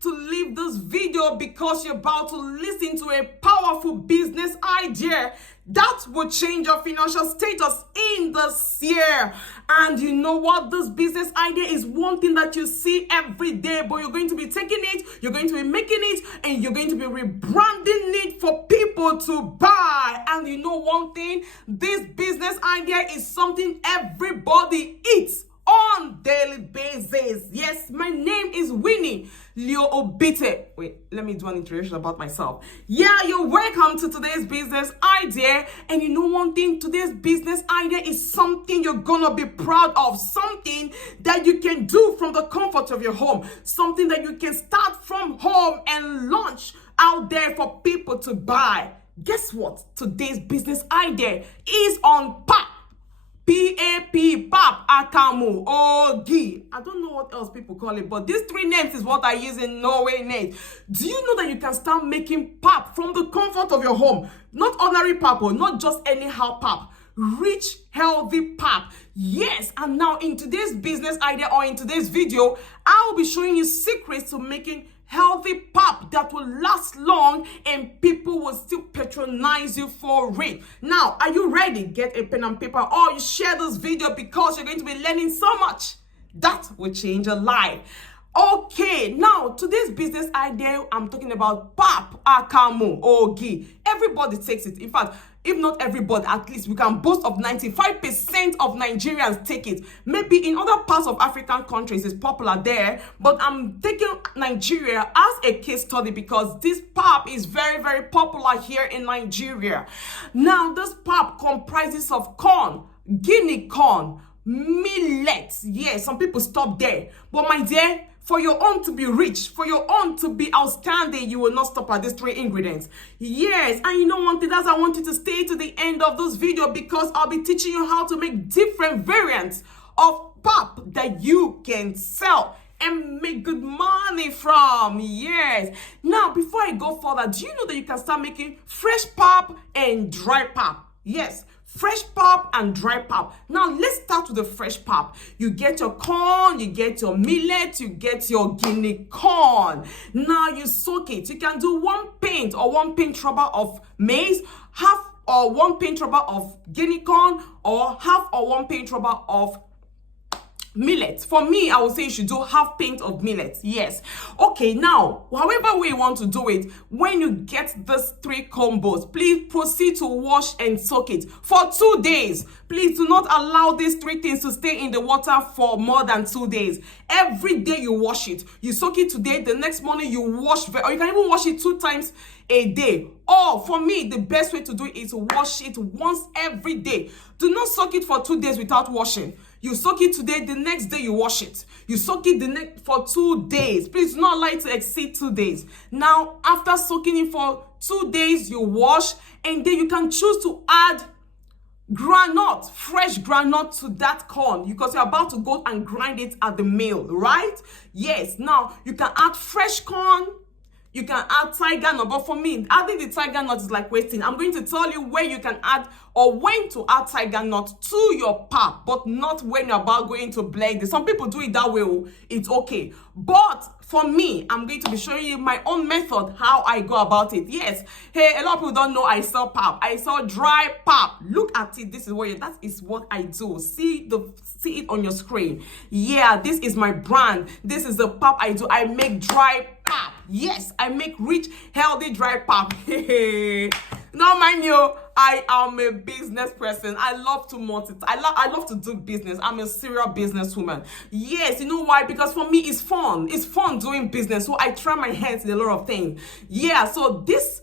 to leave this video because you're about to listen to a powerful business idea that will change your financial status in this year. And you know what? This business idea is one thing that you see every day, but you're going to be taking it, you're going to be making it, and you're going to be rebranding it for people to buy. And you know one thing? This business idea is something everybody eats on daily basis. Yes, my name is Winnie Leo Obite. Wait, let me do an introduction about myself. Yeah, you're welcome to today's business idea. And you know one thing, today's business idea is something you're gonna be proud of, something that you can do from the comfort of your home, something that you can start from home and launch out there for people to buy. Guess what? Today's business idea is on PAP. PAP, PAP, Akamu, Ogi. I don't know what else people call it, but these three names is what I use in Norway names. Do you know that you can start making PAP from the comfort of your home? Not ordinary PAP, not just anyhow PAP. Rich, healthy PAP. Yes, and now in today's business idea or in today's video, I will be showing you secrets to making healthy pap that will last long and people will still patronize you for it. Now, are you ready? Get a pen and paper or you share this video because you're going to be learning so much that will change your life. Okay, now today's business idea, I'm talking about pap, Akamu, Ogi. Everybody takes it. In fact, if not everybody, at least we can boast of 95% of Nigerians take it. Maybe in other parts of African countries it's popular there, but I'm taking Nigeria as a case study because this pap is very, very popular here in Nigeria. Now, this pap comprises of corn, guinea corn, millets. Yes, some people stop there. But my dear, for your own to be rich, for your own to be outstanding, you will not stop at these three ingredients. Yes, and you know one thing, that's I want you to stay to the end of this video because I'll be teaching you how to make different variants of pap that you can sell and make good money from. Yes. Now, before I go further, do you know that you can start making fresh pap and dry pap? Yes. Fresh pap and dry pap. Now, let's start with the fresh pap. You get your corn, you get your millet, you get your guinea corn. Now, you soak it. You can do 1 pint or 1 pint rubber of maize, half or 1 pint rubber of guinea corn, or half or 1 pint rubber of millet. For me, I would say you should do half pint of millet. Yes. Okay, now, however way you want to do it, when you get these three combos, please proceed to wash and soak it for 2 days. Please do not allow these three things to stay in the water for more than 2 days. Every day you wash it. You soak it today, the next morning you wash, or you can even wash it 2 times a day. Or for me, the best way to do it is to wash it once every day. Do not soak it for 2 days without washing. You soak it today, the next day you wash it. You soak it for 2 days. Please do not allow it to exceed 2 days. Now, after soaking it for 2 days, you wash, and then you can choose to add granite, fresh granite to that corn because you're about to go and grind it at the mill, right? Yes. Now, you can add fresh corn. You can add tiger nut, but for me, adding the tiger nut is like wasting. I'm going to tell you where you can add or when to add tiger nut to your pap, but not when you're about going to blend it. Some people do it that way, it's okay. But for me, I'm going to be showing you my own method, how I go about it. Yes, hey, a lot of people don't know I sell pap. I sell dry pap. Look at it. This is that is what I do. See it on your screen. Yeah, this is my brand. This is the pap I do. I make dry pap. Yes, I make rich, healthy, dry pap. Now, mind you, I am a business person. I love to multitask. I love to do business. I'm a serial businesswoman. Yes, you know why? Because for me, it's fun. It's fun doing business. So I try my hands in a lot of things. Yeah, so this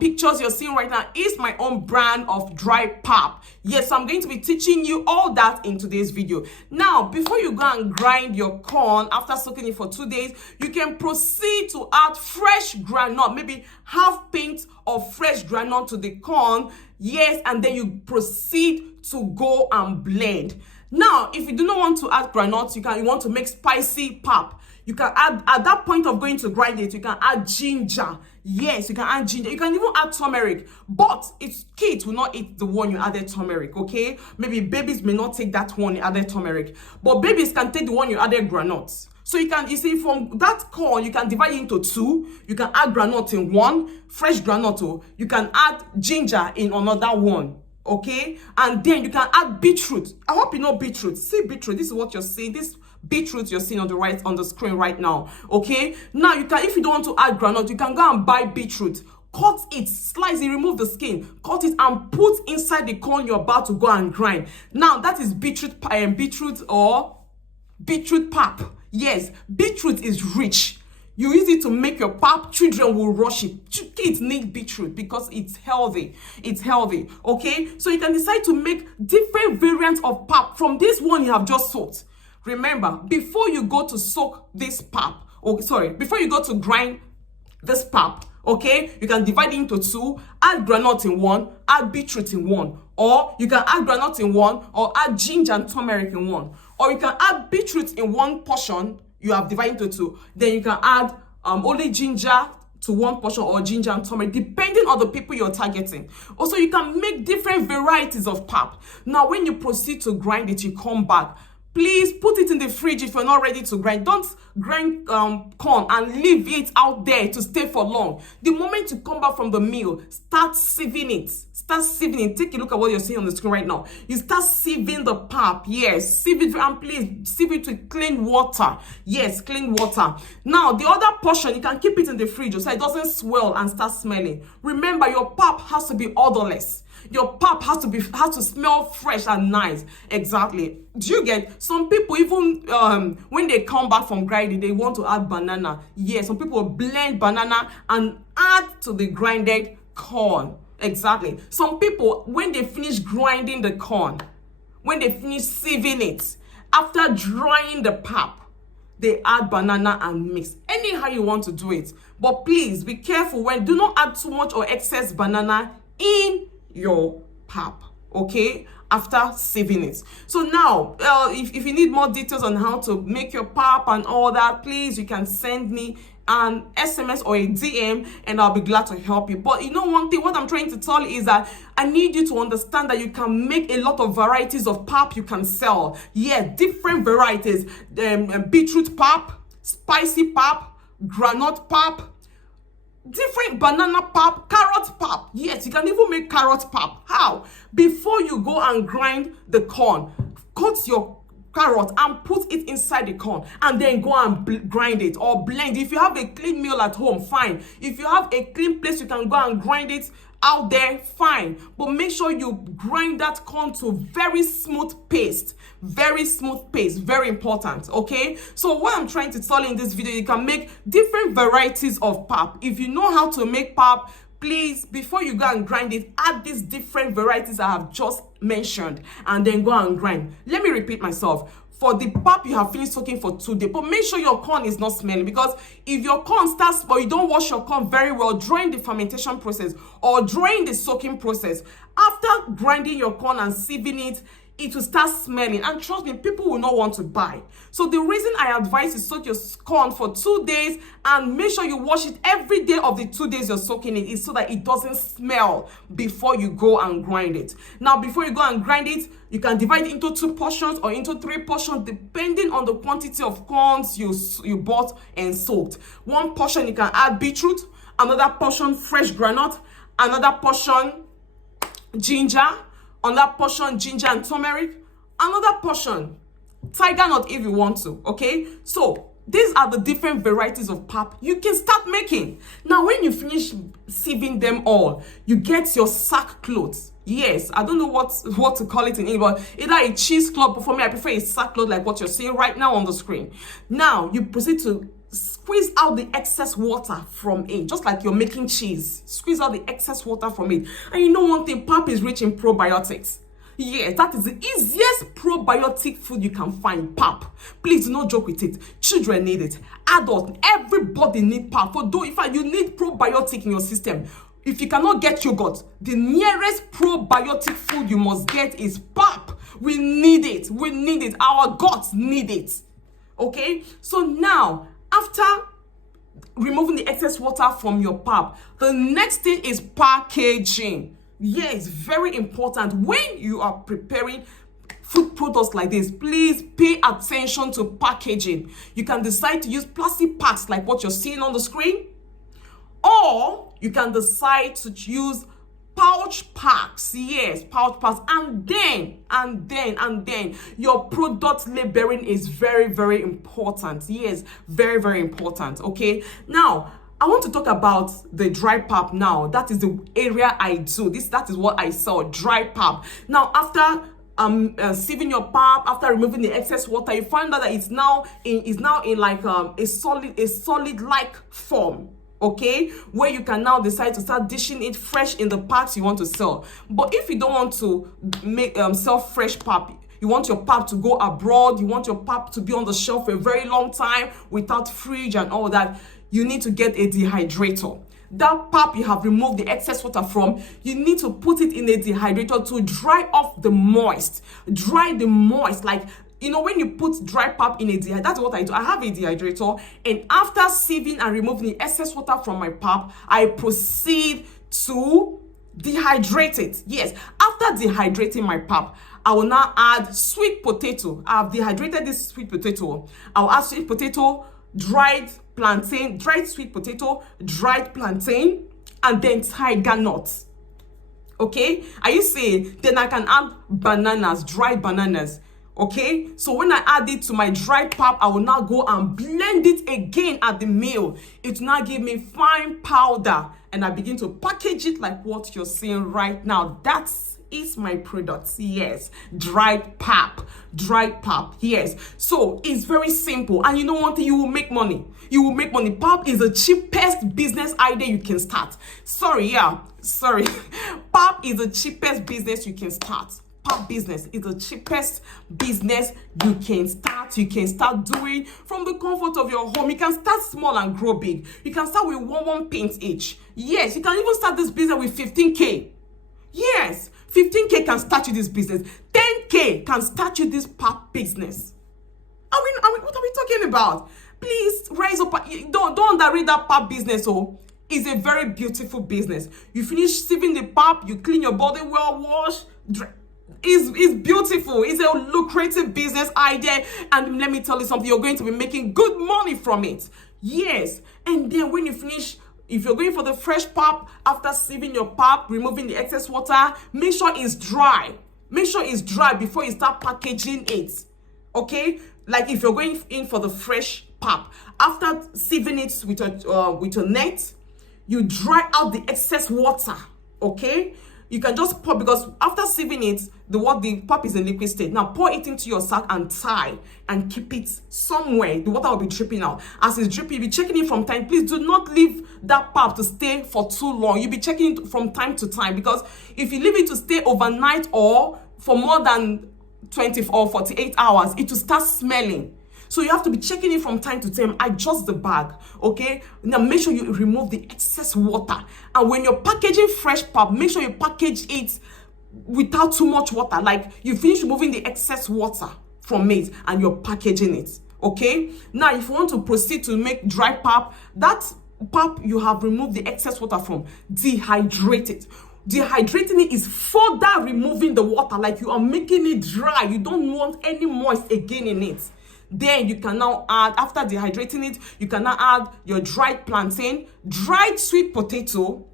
pictures you're seeing right now is my own brand of dry pap. Yes, I'm going to be teaching you all that in today's video. Now, before you go and grind your corn after soaking it for 2 days, you can proceed to add fresh granite, maybe half pint of fresh granite to the corn. Yes, and then you proceed to go and blend. Now, if you do not want to add granite, you want to make spicy pap. You can add, at that point of going to grind it, you can add ginger. Yes, you can add ginger. You can even add turmeric. But kids will not eat the one you added turmeric, okay? Maybe babies may not take that one you added turmeric. But babies can take the one you added granite. So you see, from that corn, you can divide it into two. You can add granite in one, fresh granite. You can add ginger in another one. Okay, and then you can add beetroot. I hope you know beetroot. See beetroot. This is what you're seeing. This beetroot you're seeing on the screen right now. Okay, now you can, if you don't want to add granite, you can go and buy beetroot. Cut it, slice it, remove the skin, cut it and put inside the corn you're about to go and grind. Now that is beetroot or beetroot pap. Yes, beetroot is rich. You use it to make your pap. Children will rush it. Kids need beetroot because it's healthy. It's healthy. Okay, so you can decide to make different variants of pap from this one you have just soaked. Remember, before you go to soak this pap, before you go to grind this pap, okay, you can divide it into two, add granite in one, add beetroot in one, or you can add granite in one, or add ginger and turmeric in one, or you can add beetroot in one portion you have divided into two, then you can add only ginger to one portion, or ginger and turmeric, depending on the people you're targeting. Also, you can make different varieties of pap. Now, when you proceed to grind it, you come back. Please put it in the fridge if you're not ready to grind. Don't grind corn and leave it out there to stay for long. The moment you come back from the mill, start sieving it. Start sieving it. Take a look at what you're seeing on the screen right now. You start sieving the pap. Yes, sieve it, and please sieve it with clean water. Yes, clean water. Now, the other portion, you can keep it in the fridge so it doesn't swell and start smelling. Remember, your pap has to be odorless. Your pap has to smell fresh and nice. Exactly. Do you get? Some people, even when they come back from grinding, they want to add banana. Yes, some people blend banana and add to the grinded corn. Exactly. Some people, when they finish grinding the corn, when they finish sieving it, after drying the pap, they add banana and mix. Anyhow you want to do it. But please be careful do not add too much or excess banana in your pap, okay, after sieving it. So now if you need more details on how to make your pap and all that, please, you can send me an SMS or a DM and I'll be glad to help you. But you know, one thing, what I'm trying to tell you is that I need you to understand that you can make a lot of varieties of pap you can sell. Yeah, different varieties. Beetroot pap, spicy pap, granite pap, different banana pap, carrot pap. Yes, you can even make carrot pap. How? Before you go and grind the corn, cut your carrot and put it inside the corn and then go and grind it or blend. If you have a clean mill at home, fine. If you have a clean place you can go and grind it out there, fine. But make sure you grind that corn to very smooth paste. Very smooth paste. Very important. Okay, so what I'm trying to tell you in this video, you can make different varieties of pap. If you know how to make pap, please, before you go and grind it, add these different varieties I have just mentioned and then go and grind. Let me repeat myself. For the pap, you have finished soaking for 2 days, but make sure your corn is not smelling, because if your corn starts, but you don't wash your corn very well during the fermentation process or during the soaking process, after grinding your corn and sieving it, it will start smelling, and trust me, people will not want to buy. So the reason I advise you soak your corn for 2 days and make sure you wash it every day of the 2 days you're soaking it is so that it doesn't smell before you go and grind it. Now, before you go and grind it, you can divide it into 2 portions or into 3 portions depending on the quantity of corns you bought and soaked. 1 portion you can add beetroot, another portion fresh granite, another portion ginger, another portion ginger and turmeric, another portion tiger nut if you want to. Okay, so these are the different varieties of pap you can start making. Now, when you finish sieving them all, you get your sackcloth. Yes, I don't know what to call it in English, but either a cheesecloth, but for me I prefer a sackcloth like what you're seeing right now on the screen. Now you proceed to squeeze out the excess water from it, just like you're making cheese. Squeeze out the excess water from it. And you know one thing, pap is rich in probiotics. Yes, that is the easiest probiotic food you can find, pap. Please do not joke with it. Children need it. Adults, everybody need pap. For though, in fact, you need probiotic in your system. If you cannot get yogurt, the nearest probiotic food you must get is pap. We need it. We need it. Our guts need it. Okay? So now, after removing the excess water from your pap, the next thing is packaging. Yes, very important. When you are preparing food products like this, please pay attention to packaging. You can decide to use plastic packs like what you're seeing on the screen, or you can decide to use pouch packs. Yes, pouch packs. And then your product labeling is very, very important. Yes, very, very important. Okay, now I want to talk about the dry pap now. That is the area I do. That is what I sell, dry pap. Now, after sieving your pap, after removing the excess water, you find out that it's now in like a solid like form. Okay, where you can now decide to start dishing it fresh in the packs you want to sell. But if you don't want to make sell fresh pap, you want your pap to go abroad, you want your pap to be on the shelf for a very long time without fridge and all that, you need to get a dehydrator. That pap you have removed the excess water from, you need to put it in a dehydrator to dry off the moist. Dry the moist, like, you know, when you put dry pap in a dehydrator, that's what I do. I have a dehydrator, and after sieving and removing the excess water from my pap, I proceed to dehydrate it. Yes, after dehydrating my pap, I will now add sweet potato. I've dehydrated this sweet potato. I'll add sweet potato, dried plantain, dried sweet potato, dried plantain, and then tiger nuts. Okay, are you saying? Then I can add bananas, dried bananas. Okay, so when I add it to my dry pap, I will now go and blend it again at the mill. It will now give me fine powder, and I begin to package it like what you're seeing right now. That is my product. Yes, dried pap, yes. So it's very simple, and you know one thing, you will make money. You will make money. Pap is the cheapest business idea you can start. Pap is the cheapest business you can start. Pap business is the cheapest business you can start. You can start doing from the comfort of your home. You can start small and grow big. You can start with one pint each. Yes, you can even start this business with 15K. Yes, 15K can start you this business. 10K can start you this pap business. I mean, what are we talking about? Please rise up. Don't underrate that pap business. Oh, it's a very beautiful business. You finish sieving the pap, you clean your body well, wash, It's beautiful. It's a lucrative business idea, and let me tell you something, you're going to be making good money from it. Yes, and then when you finish, if you're going for the fresh pap, after sieving your pap, removing the excess water, make sure it's dry. Make sure it's dry before you start packaging it. Okay, like if you're going in for the fresh pap, after sieving it with your net, you dry out the excess water. Okay, you can just pour, because after sieving it, the pap is in liquid state. Now pour it into your sack and tie and keep it somewhere. The water will be dripping out. As it's dripping, you'll be checking it from time. Please do not leave that pap to stay for too long. You'll be checking it from time to time, because if you leave it to stay overnight or for more than 24 or 48 hours, it will start smelling. So you have to be checking it from time to time. Adjust the bag, okay? Now make sure you remove the excess water. And when you're packaging fresh pap, make sure you package it without too much water. Like you finish removing the excess water from it and you're packaging it, okay? Now if you want to proceed to make dry pap, that pap you have removed the excess water from, dehydrate it. Dehydrating it is further removing the water, like you are making it dry. You don't want any moist again in it. Then you can now add, after dehydrating it, you can now add your dried plantain, dried sweet potato,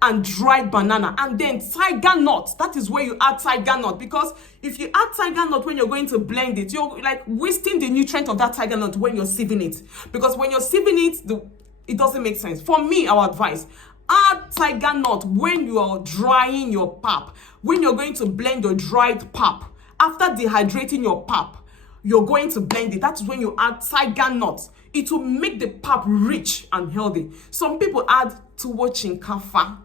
and dried banana, and then tiger nut. That is where you add tiger nut, because if you add tiger nut when you're going to blend it, you're like wasting the nutrient of that tiger nut when you're sieving it. Because when you're sieving it, it doesn't make sense. For me, our advice, add tiger nut when you are drying your pap. When you're going to blend your dried pap, after dehydrating your pap, you're going to blend it. That's when you add tiger nut. It will make the pap rich and healthy. Some people add tuwo shinkafa.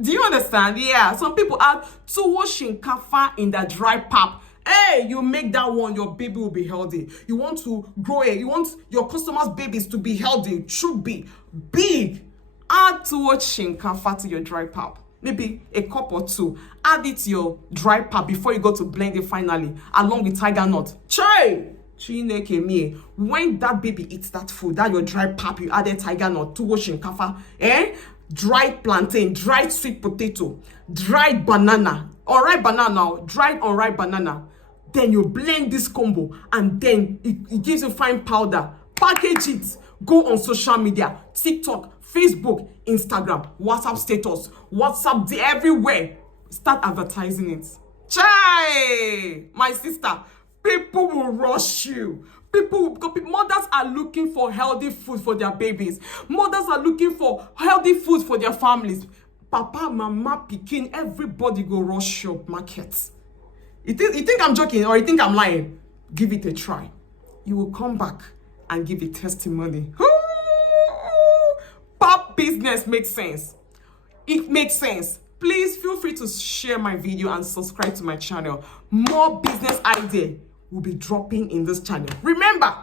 Do you understand? Yeah, some people add tuwo shinkafa in the dry pap. Hey, you make that one, your baby will be healthy. You want to grow it. You want your customers' babies to be healthy. It should be big. Add tuwo shinkafa to your dry pap. Maybe a cup or two. Add it to your dry pap before you go to blend it finally, along with tiger nut. Chai! Chineke me. When that baby eats that food, that your dry pap, you added tiger nut, tuwo shinkafa, dried plantain, dried sweet potato, dried banana, unripe banana, dried unripe banana. Then you blend this combo, and then it gives you fine powder. Package it. Go on social media, TikTok, Facebook, Instagram, WhatsApp status, WhatsApp, everywhere. Start advertising it. Chai! My sister, people will rush you. Mothers are looking for healthy food for their babies. Mothers are looking for healthy food for their families. Papa, mama, pikin, everybody go rush your market. You think I'm joking or you think I'm lying? Give it a try. You will come back and give a testimony. Pop business makes sense. It makes sense. Please feel free to share my video and subscribe to my channel. More business idea will be dropping in this channel. Remember,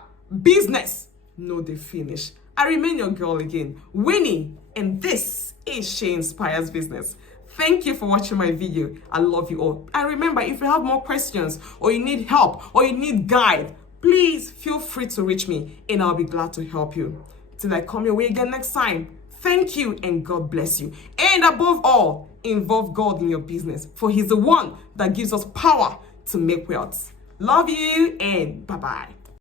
business, no dey finish. I remain your girl again, Winnie, and this is She Inspires Business. Thank you for watching my video. I love you all. And remember, if you have more questions or you need help or you need guide, please feel free to reach me and I'll be glad to help you. Till I come your way again next time, thank you and God bless you. And above all, involve God in your business, for He's the one that gives us power to make wealth. Love you and bye-bye.